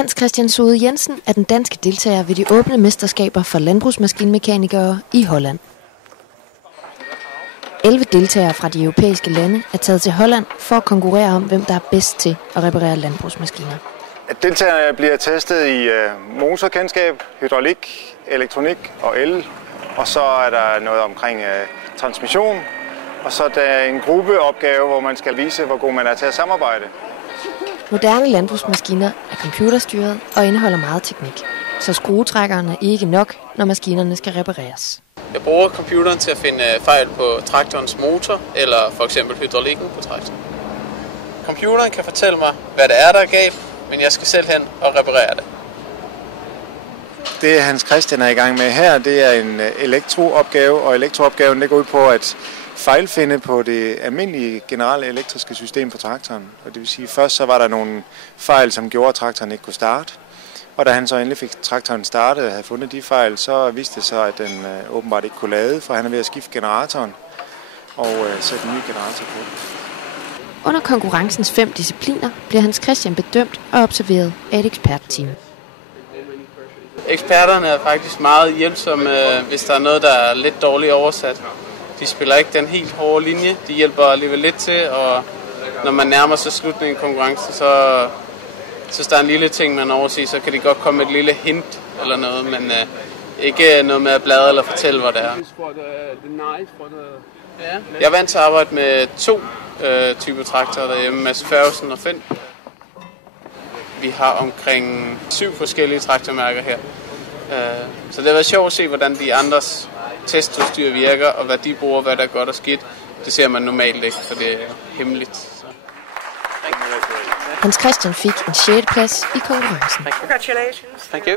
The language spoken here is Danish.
Hans Christian Sode Jensen er den danske deltager ved de åbne mesterskaber for landbrugsmaskinmekanikere i Holland. 11 deltagere fra de europæiske lande er taget til Holland for at konkurrere om, hvem der er bedst til at reparere landbrugsmaskiner. Deltagerne bliver testet i motorkendskab, hydraulik, elektronik og el. Og så er der noget omkring transmission. Og så er der en gruppeopgave, hvor man skal vise, hvor god man er til at samarbejde. Moderne landbrugsmaskiner er computerstyret og indeholder meget teknik. Så skruetrækkeren er ikke nok, når maskinerne skal repareres. Jeg bruger computeren til at finde fejl på traktorens motor eller for eksempel hydraulikken på traktoren. Computeren kan fortælle mig, hvad det er, der er galt, men jeg skal selv hen og reparere det. Det Hans Christian er i gang med her, det er en elektroopgave, og elektroopgaven går ud på at fejlfinde på det almindelige generelle elektriske system på traktoren. Og det vil sige, først så var der nogle fejl, som gjorde, at traktoren ikke kunne starte. Og da han så endelig fik traktoren startet og havde fundet de fejl, så viste det så, at den åbenbart ikke kunne lade, for han er ved at skifte generatoren og sætte en ny generator på. Under konkurrencens 5 discipliner bliver Hans Christian bedømt og observeret af et ekspertteam. Eksperterne er faktisk meget hjælpsomme, hvis der er noget, der er lidt dårligt oversat. De spiller ikke den helt hårde linje, de hjælper alligevel lidt til, og når man nærmer sig slutningen af konkurrencen, så hvis der er en lille ting, man overser, så kan det godt komme et lille hint eller noget, men ikke noget med at bladre eller fortælle, hvad det er. Jeg er vant til at arbejde med 2 typer traktorer derhjemme, Mads Færgesen og Finn. Vi har omkring 7 forskellige traktormærker her. Så det har været sjovt at se, hvordan de andres testudstyr virker, og hvad de bruger, hvad der er godt og skidt. Det ser man normalt ikke, for det er hemmeligt. Så. Hans Christian fik en 6. plads i konkurrencen. Congratulations. Thank you.